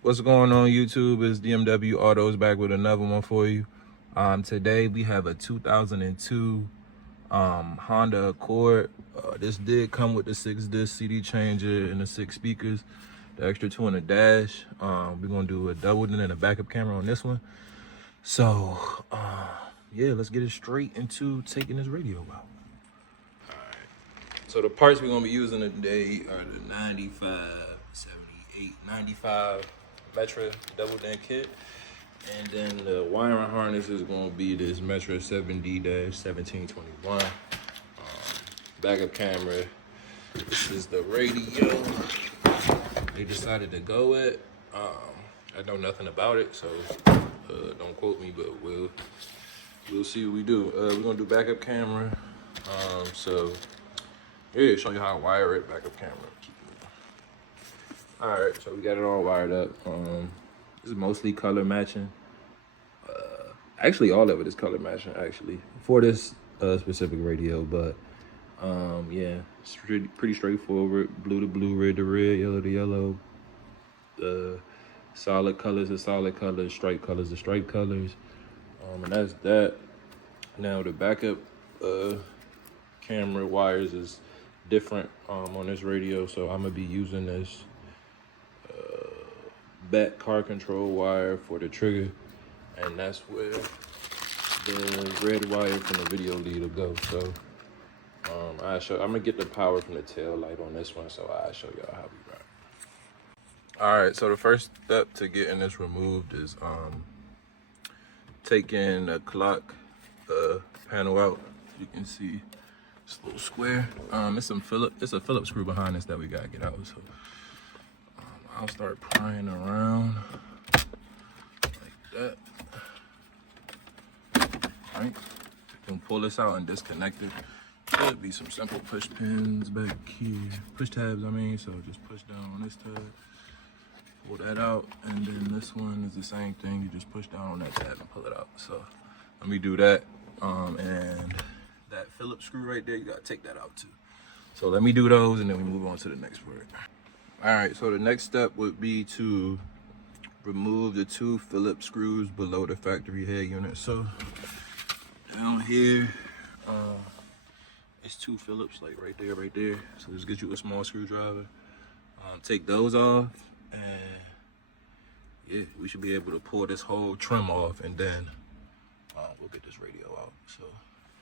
What's going on YouTube? It's D.M.W Autos back with another one for you. Today we have a 2002 Honda Accord. This did come with the 6-disc CD changer and the 6 speakers, the extra 2 on the dash. We're gonna do a double and then a backup camera on this one. So yeah, let's get it straight into taking this radio out. So the parts we're gonna be using today are the 95, 78, 95 Metra double DIN kit. And then the wiring harness is gonna be this Metra 7D-1721. Backup camera. This is the radio they decided to go with. I know nothing about it, so don't quote me, but we'll see what we do. We're gonna do backup camera. So yeah, show you how to wire it, backup camera. All right, so we got it all wired up. This is mostly color matching. Actually, all of it is color matching, actually, for this specific radio, but yeah, it's pretty straightforward. Blue to blue, red to red, yellow to yellow. Solid colors to solid colors, stripe colors to stripe colors. And that's that. Now the backup camera wires is different on this radio, so I'm gonna be using this back car control wire for the trigger, and that's where the red wire from the video lead will go. So I'm gonna get the power from the tail light on this one, so I'll show y'all how we run. All right, so the first step to getting this removed is taking the clock panel out. You can see this little square. It's a Phillips screw behind this that we gotta get out. So I'll start prying around like that. All right, you can pull this out and disconnect it. Could be some simple push pins back here, push tabs. I mean, so just push down on this tab, pull that out, and then this one is the same thing. You just push down on that tab and pull it out. So let me do that. And that Phillips screw right there, you gotta take that out too. So let me do those, and then we move on to the next part. All right, so the next step would be to remove the 2 Phillips screws below the factory head unit. So down here, it's 2 Phillips, like right there. So just get you a small screwdriver. Take those off, and yeah, we should be able to pull this whole trim off, and then we'll get this radio out. So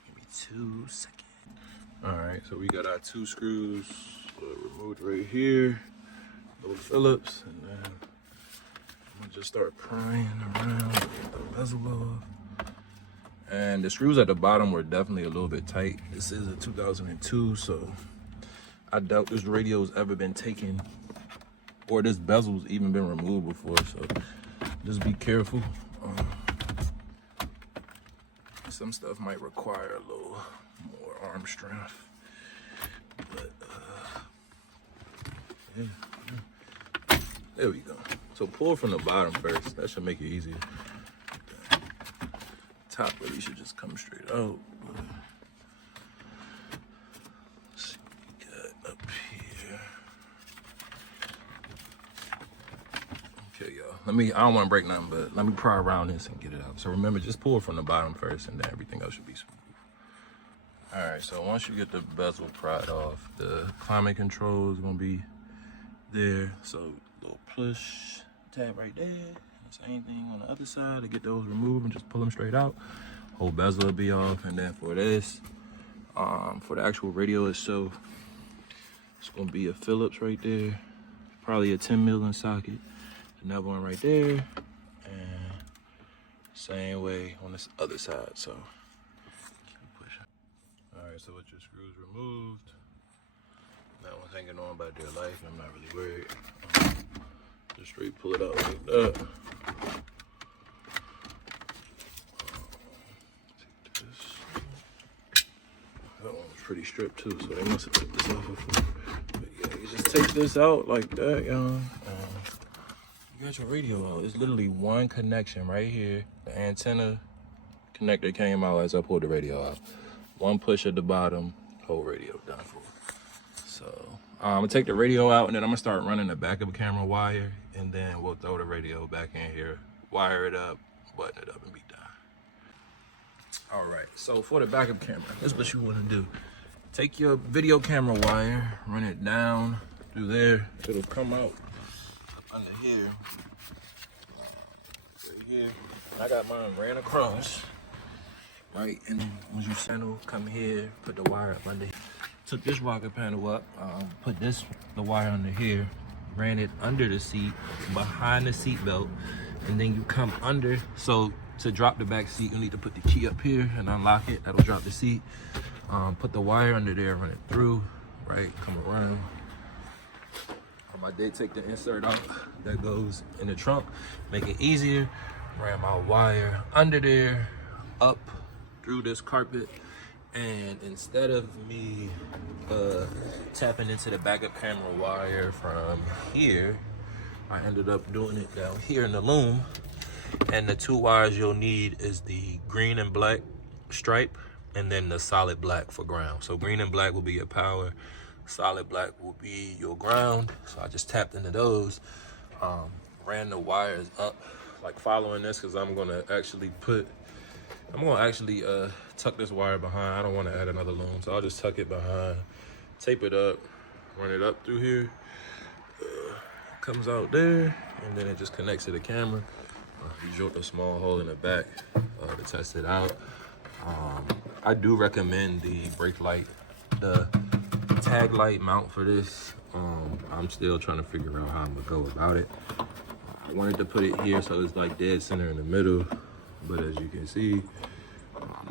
give me 2 seconds. All right, so we got our 2 screws removed right here. Those Phillips, and then I'm gonna just start prying around, get the bezel off. And the screws at the bottom were definitely a little bit tight. This is a 2002, so I doubt this radio's ever been taken, or this bezel's even been removed before, so just be careful. Some stuff might require a little more arm strength, but yeah. There we go. So pull from the bottom first. That should make it easier. The top really should just come straight out. Let's see what we got up here. Okay, y'all. I don't want to break nothing, but let me pry around this and get it out. So remember, just pull from the bottom first, and then everything else should be smooth. All right, so once you get the bezel pried off, the climate control is gonna be there. So little push tab right there. Same thing on the other side to get those removed and just pull them straight out. Whole bezel will be off. And then for this, for the actual radio itself, it's gonna be a Phillips right there, probably a 10 millimeter socket. Another one right there, and same way on this other side. So keep pushing. All right, so with your screws removed, that one's hanging on by their life. I'm not really worried. Just straight pull it out like that. Take this. That one was pretty stripped too, so they must have took this off before. But yeah, you just take this out like that, y'all. You got your radio out. It's literally one connection right here. The antenna connector came out as I pulled the radio out. One push at the bottom, whole radio done for. So I'm gonna take the radio out, and then I'm gonna start running the backup camera wire and then we'll throw the radio back in here, wire it up, button it up, and be done. All right, so for the backup camera, this is what you want to do. Take your video camera wire, run it down through there. It'll come out under here. Right here. I got mine ran across. Right, and then once you settle, come here, put the wire up under here. Took this rocker panel up, put the wire under here, ran it under the seat, behind the seat belt, and then you come under. So to drop the back seat, you need to put the key up here and unlock it. That'll drop the seat. Put the wire under there, run it through, right, come around. I did take the insert out that goes in the trunk, make it easier. Ran my wire under there, up through this carpet, and instead of me tapping into the backup camera wire from here, I ended up doing it down here in the loom. And the two wires you'll need is the green and black stripe, and then the solid black for ground. So green and black will be your power, solid black will be your ground. So I just tapped into those, ran the wires up, like following this, because I'm gonna actually tuck this wire behind. I don't want to add another loom, so I'll just tuck it behind, tape it up, run it up through here, comes out there, and then it just connects to the camera. You drill a small hole in the back to test it out. I do recommend the brake light, the tag light mount for this. I'm still trying to figure out how I'm gonna go about it. I wanted to put it here so it's like dead center in the middle, but as you can see,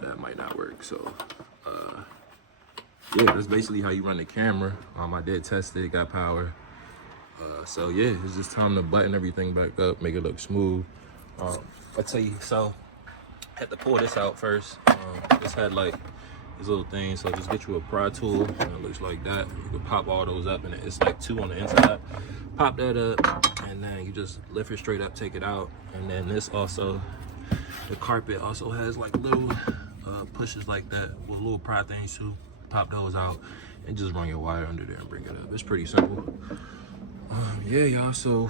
that might not work. So yeah, that's basically how you run the camera. I did test it, got power. So yeah, it's just time to button everything back up, make it look smooth. I tell you, so I had to pull this out first. This had like these little things, so just get you a pry tool, and it looks like that. You can pop all those up, and it's like two on the inside. Pop that up, and then you just lift it straight up, take it out. And then this also, the carpet also has like little pushes like that with little pry things too. Pop those out and just run your wire under there and bring it up. It's pretty simple. Yeah, y'all, so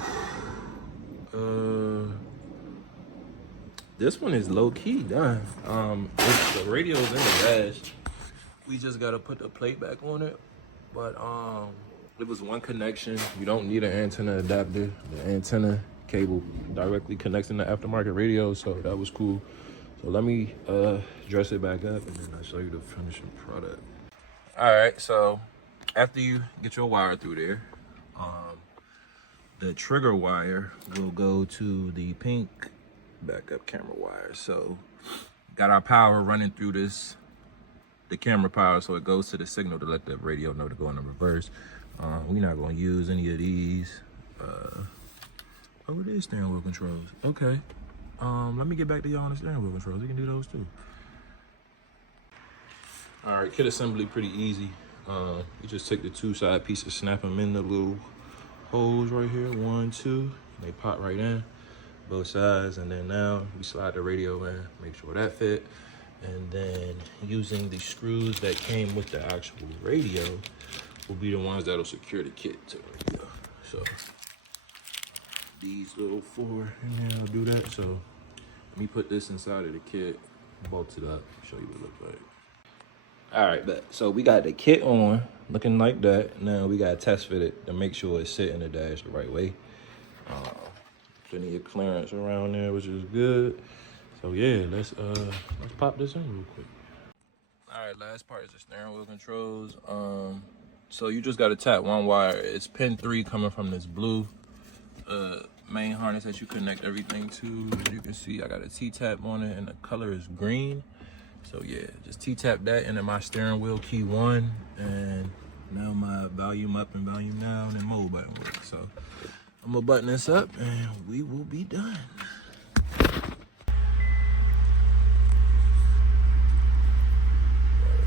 this one is low-key done. The radio's in the dash. We just gotta put the plate back on it. But it was one connection. You don't need an antenna adapter. The antenna cable directly connects in the aftermarket radio, so that was cool. So let me dress it back up, and then I'll show you the finishing product. All right, so after you get your wire through there, the trigger wire will go to the pink backup camera wire. So got our power running through this, the camera power, so it goes to the signal to let the radio know to go in the reverse. We're not gonna use any of these. Oh, it is steering wheel controls. Okay. Let me get back to y'all on the steering wheel controls. You can do those too. All right, kit assembly pretty easy. You just take the two side pieces, snap them in the little holes right here, 1, 2. They pop right in, both sides. And then now we slide the radio in, make sure that fit. And then using the screws that came with the actual radio will be the ones that'll secure the kit to the radio. So these little 4 in there will do that. So let me put this inside of the kit, bolt it up, show you what it looks like. All right, but so we got the kit on, looking like that. Now we got to test fit it to make sure it's sitting the dash the right way. Plenty of clearance around there, which is good. So yeah, let's pop this in real quick. All right, last part is the steering wheel controls. So you just got to tap one wire. It's pin 3 coming from this blue main harness that you connect everything to. As you can see, I got a T-tap on it, and the color is green. So yeah, just T-tap that into my steering wheel, key 1, and now my volume up and volume down and mode button works. So I'm gonna button this up and we will be done. Right,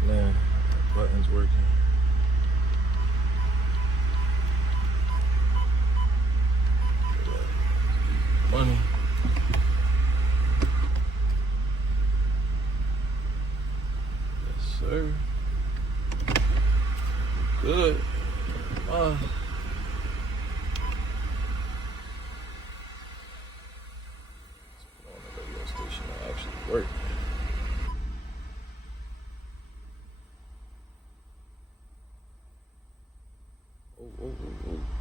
man, that button's working. Money. Sir. Good. work. Oh.